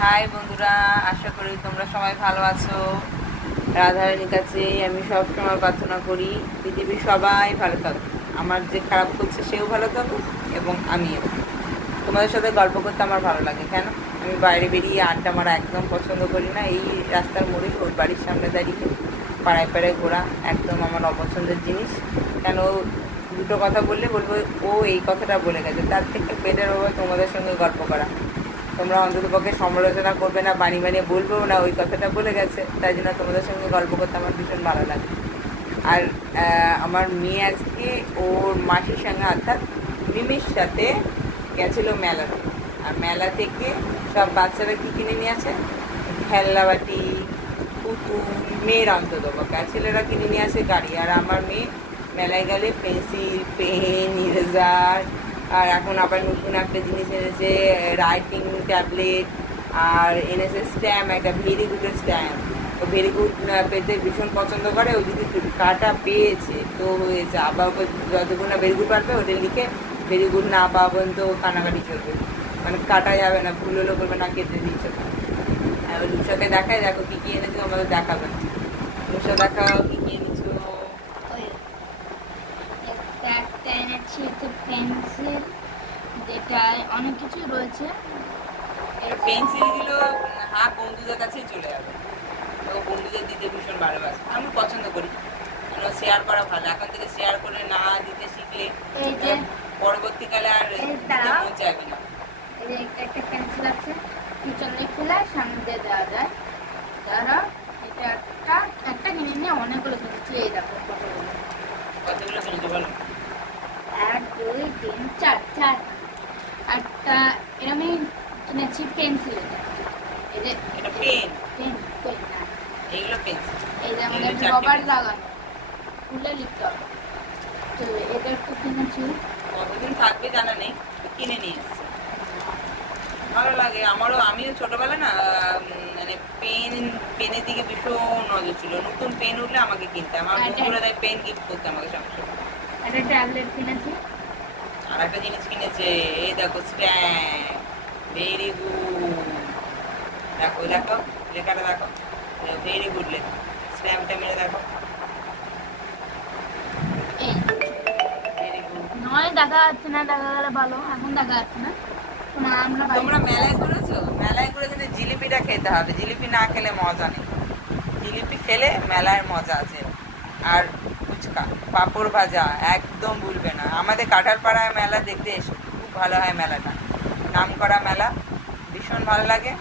High বন্ধুরা, আশা করি তোমরা সবাই ভালো আছো। রাধারানীর কাছে আমি সব সময় প্রার্থনা করি পৃথিবীর সবাই ভালো থাকুক, আমার যে খারাপ করছে সেও ভালো থাকুক এবং আমিও। তোমাদের সাথে গল্প করতে আমার ভালো লাগে। কেন? আমি বাইরে বেরিয়ে আড্ডা মারা একদম পছন্দ করি না। এই রাস্তার মোড়ে ওর বাড়ির সামনে দাঁড়িয়ে পাড়ায় পাড়ায় ঘোরা একদম আমার অপছন্দের জিনিস। কেন? দুটো কথা বললে বলবো ও এই কথাটা বলে গেছে, তার থেকে বেটার হবে তোমাদের সঙ্গে গল্প করা। তোমরা অন্ততপক্ষে সমালোচনা করবে না, বানিয়ে বানিয়ে বলবেও না ওই কথাটা বলে গেছে। তাই জন্য তোমাদের সঙ্গে গল্প করতে আমার ভীষণ ভালো লাগে। আর আমার মেয়ে আজকে ওর মাসির সঙ্গে অর্থাৎ মিমির সাথে গেছিলো মেলাতে। আর মেলা থেকে সব বাচ্চারা কী কিনে নিয়ে আসে? খেলনাবাটি, পুতুল, মেয়ের অন্ততপক্ষে। আর ছেলেরা কিনে নিয়ে আসে গাড়ি। আর আমার মেয়ে মেলায় গেলে পেন্সিল, পেন, ইরেজার, আর এখন আবার নতুন একটা জিনিস এনেছে রাইটিং ট্যাবলেট, আর এনেছে স্ট্যাম্প, একটা ভেরি গুডের স্ট্যাম্প। তো ভেরি গুড পেতে ভীষণ পছন্দ করে। ও যদি কাটা পেয়েছে তো হয়েছে, আবার ওকে যতক্ষণ না ভেরি গুড পারবে ওটা লিখে ভেরি গুড না পাওয়া পর্যন্ত কানাকাটি চলবে, মানে কাটা যাবে না, ভুল হলেও করবে না, কেটে দিচ্ছে। আর লুসাকে দেখায়, দেখো কী কী এনেছো, আমাদের দেখাবে না। লুসা দেখাও কী কী এনেছো। ওই একটা এনেছি হচ্ছে পেন্সিল, যেটায় অনেক কিছু রয়েছে। পেন্সিলগুলো হাফ বন্ধুদের কাছেই চলে যাবে। তো বন্ধুদের দিতে ভীষণ ভালোবাসে, আমি পছন্দ করি। কেন? শেয়ার করা ভালো। এখন থেকে শেয়ার করে না দিতে শিখলে এই যে পরবর্তীকালে আর দিতে মন চাইবে না। এই যে একটা পেন্সিল আছে, পিছনে খুলে সামনে দিয়ে দেওয়া যায়। তারা এটা একটা একটা কিনে নিয়ে অনেকগুলো কিনেছি। এই দেখো কতগুলো, কতগুলো কিনেছো বলো? 1 2 3 4 4 একটা এরকমই কিনেছি পেন্সিল। এই যে এটা পেন, পেন পেন না, এইগুলো পেন্সিল। এই যে আমাদের রবার লাগানো, খুলে লিখতে হবে। তো এটা একটু কিনেছি। কতদিন থাকবে জানা নেই, কিনে নিয়ে এসছি। ভালো লাগে আমারও। আমিও ছোটবেলা না মানে পেনের দিকে ভীষণ নজর ছিল। নতুন পেন উঠলে আমাকে কিনতে, আমার বন্ধুরা তাই পেন গিফট করতে আমাকে সবসময়। একটা ট্যাবলেট কিনেছি। আর একটা জিনিস কিনেছে, এই দেখো স্ট্যাম্প, ভেরি গুড। দেখো দেখো লেখাটা দেখো, ভেরি গুড লেখা। স্ট্যাম্পটা মেরে দেখো, এই ভেরি গুড। নয় দেখা যাচ্ছে না, দেখা গেলে ভালো, এখন দেখা যাচ্ছে না। আমরা তোমরা মেলায় ঘুরেছো? মেলায় ঘুরে কিন্তু জিলিপিটা খেতে হবে, জিলিপি না খেলে মজা নেই। জিলিপি খেলে মেলায় মজা আছে। আর ফুচকা, পাঁপড় ভাজা একদম ভুলবে না। আমাদের কাঁঠালপাড়ায় মেলা দেখতে এসো, খুব ভালো হয় মেলাটা, নাম করা মেলা, ভীষণ ভালো লাগে।